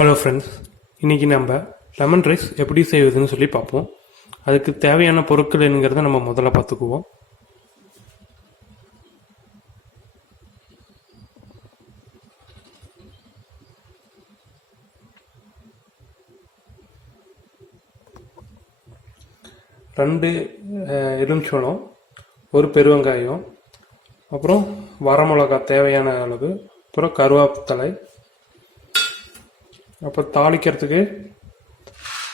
Hello friends, இன்றைக்கி நம்ம lemon rice எப்படி செய்வதுன்னு சொல்லி பார்ப்போம். அதுக்கு தேவையான பொருட்கள் என்னங்கிறத நம்ம முதல்ல பார்த்துக்குவோம். ரெண்டு எலுமிச்சம்பழம், ஒரு பெருவெங்காயம், அப்புறம் வரமிளகா தேவையான அளவு, அப்புறம் கருவேப்பிலை, அப்புறம் தாளிக்கிறதுக்கு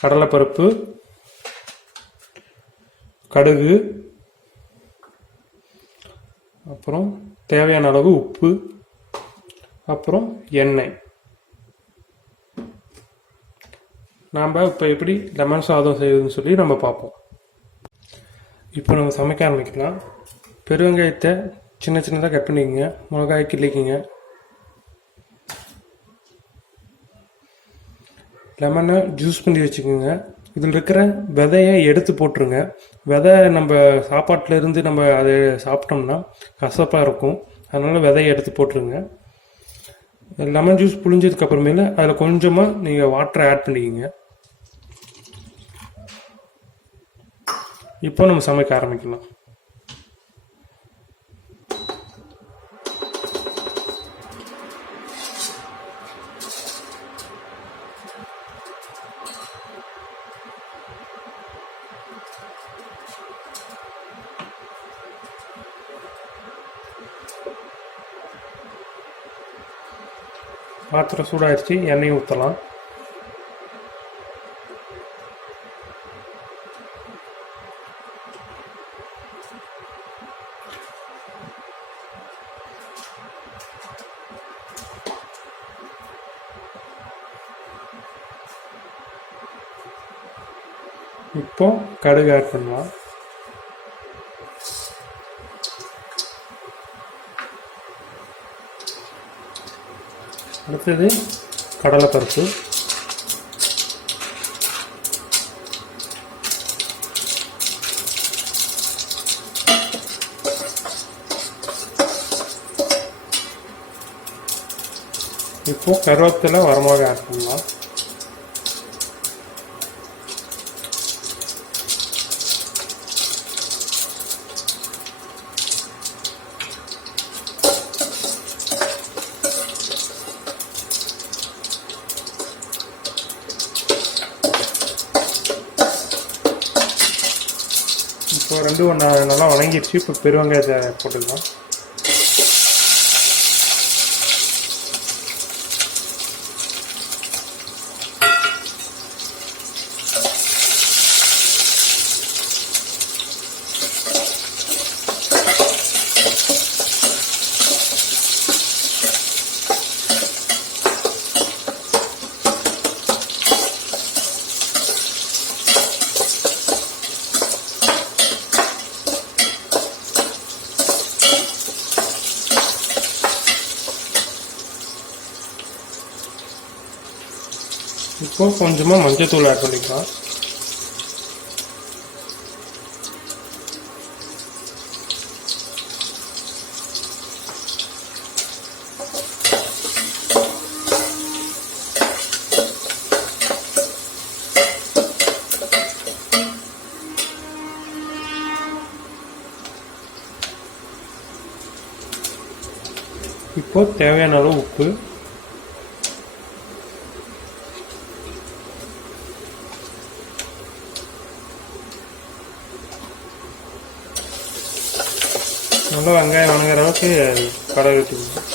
கடலைப்பருப்பு, கடுகு, அப்புறம் தேவையான அளவு உப்பு, அப்புறம் எண்ணெய். நாம் இப்போ எப்படி லெமன் சாதம் செய்வதுன்னு சொல்லி நம்ம பார்ப்போம். இப்போ நம்ம சமைக்க ஆரம்பிக்கலாம். பெருவெங்காயத்தை சின்ன சின்னதாக கட் பண்ணிக்கோங்க. மிளகாய் கிள்ளிக்கிங்க. லெமனை ஜூஸ் பண்ணி வச்சுக்கோங்க. இதில் இருக்கிற விதையை எடுத்து போட்டுருங்க. விதை நம்ம சாப்பாட்டில் இருந்து நம்ம அதை சாப்பிட்டோம்னா கசப்பாக இருக்கும். அதனால் விதையை எடுத்து போட்டுருங்க. லெமன் ஜூஸ் புழிஞ்சதுக்கப்புறமேல அதில் கொஞ்சமாக நீங்கள் வாட்டரை ஆட் பண்ணிக்கோங்க. இப்போ நம்ம சமைக்க ஆரம்பிக்கலாம். பாத்திரம் சூடாகிடுச்சு, எண்ணெய் ஊற்றலாம். இப்போ கடுகு ஆட் பண்ணலாம். அடுத்தது கடலைப்பருப்பு, இப்போ கருவேப்பிலை, வரமிளகாய் ஆட் பண்ணலாம். இப்போ ரெண்டும் நல்லா வணங்கிடுச்சு. இப்போ பெருவெங்காயத்தை போட்டுக்கலாம். இப்போ கொஞ்சமாக மஞ்சத்தூள் ஆட் பண்ணிக்கலாம். இப்போ தேவையான அளவு உப்பு, நல்லா வெங்காயம் வணங்குற அளவுக்கு கடலை ஊற்றிக்கணும்.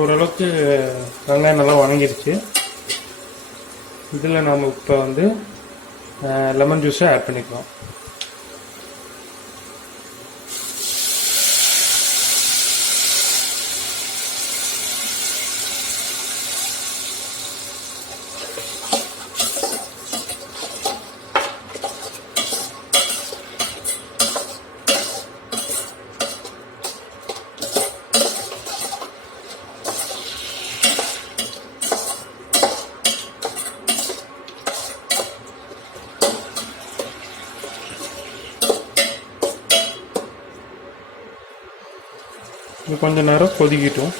ஓரளவுக்கு வெங்காயம் நல்லா வணங்கிடுச்சு. இதில் நம்ம இப்போ லெமன் ஜூஸை ஆட் பண்ணிக்கலாம். இது கொஞ்ச நேரம் கொதிக்கிட்டோம்.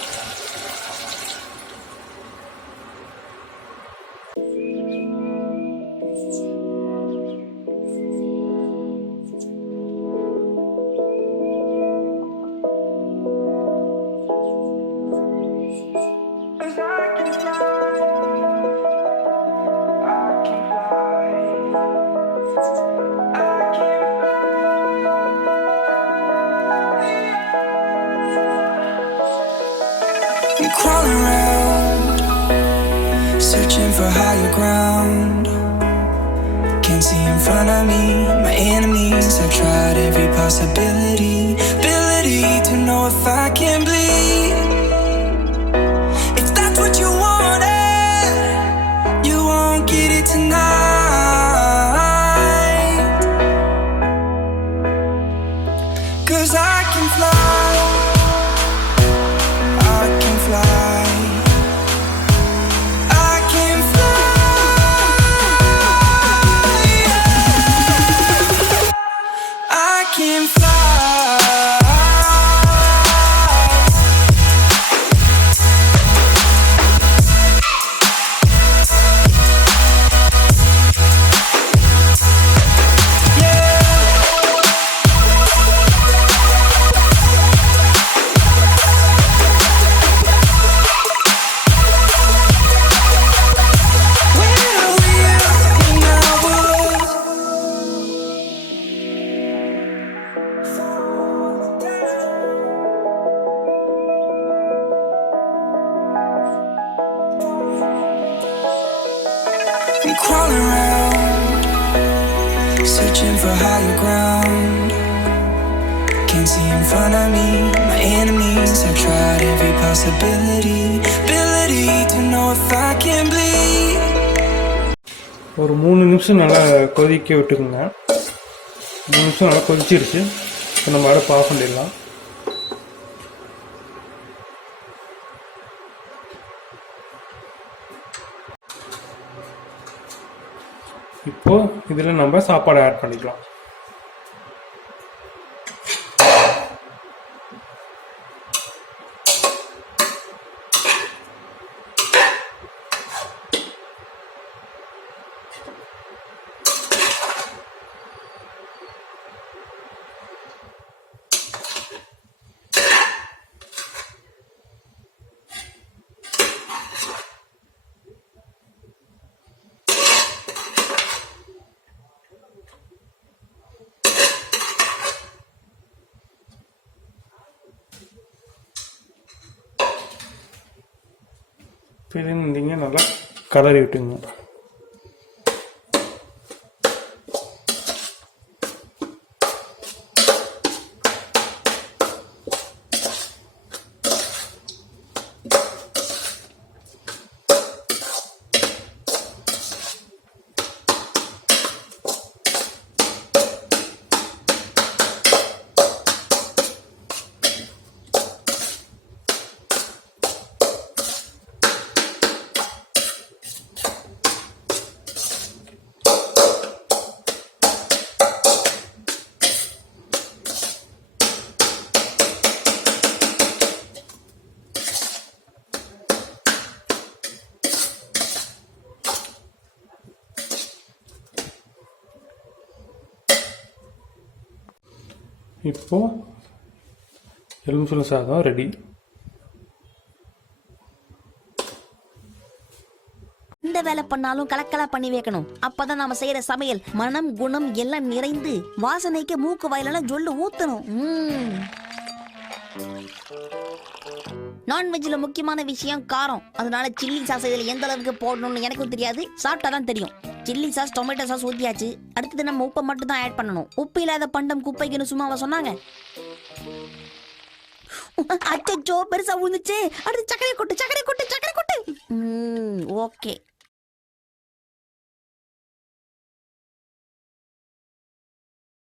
I'm crawling around, searching for higher ground. Can't see in front of me, my enemies. I've tried every possibility, ability to know if I can bleed. If that's what you wanted, you won't get it tonight. 'Cause I can fly, I can fly, I can fly, yeah. I can fly. I'm crawling around, searching for higher ground. Can't see in front of me, my enemies. I've tried every possibility, ability to know if I can bleed. ஒரு 3 நிமிஷம் நல்லா கொதிக்க விட்டுக்குங்க. 3 நிமிஷம் நல்லா கொதிச்சிருச்சு. இப்போ நம்ம அடுப்பு ஆஃப் பண்ணிடலாம். இப்போ இதில் நம்ம சாப்பாடு ஆட் பண்ணிக்கலாம். பிரிந்திங்க நல்லா கலரி விட்டுங்க. இப்போ எலுமிச்சை சாதம் ரெடி. இந்த வேலை பண்ணாலும் கலக்கலா பண்ணி வைக்கணும். அப்பதான் நாம செய்யற சமையல் மனம் குணம் எல்லாம் நிறைந்து வாசனைக்கு மூக்கு வாயிலெல்லாம் ஜொல்லு ஊத்தணும். நான்வெஜ்ல முக்கியமான விஷயம் காரம். அதனால சில்லி சாஸ் இதுல எந்த அளவுக்கு போடணும்னு எனக்கும் தெரியாது, சாப்பிட்டாதான் தெரியும். சில்லி சாஸ் டொமேட்டோ சாஸ் ஊத்தியாச்சு. அடுத்தது நம்ம உப்பை மட்டும் தான் ஆட் பண்ணணும். உப்பு இல்லாத பண்டம் குப்பைக்குன்னு சும்மாவா சொன்னாங்க? அச்சோ பெருசா விழுந்துச்சு. அடுத்து சக்கரை கொட்டு. ஓகே.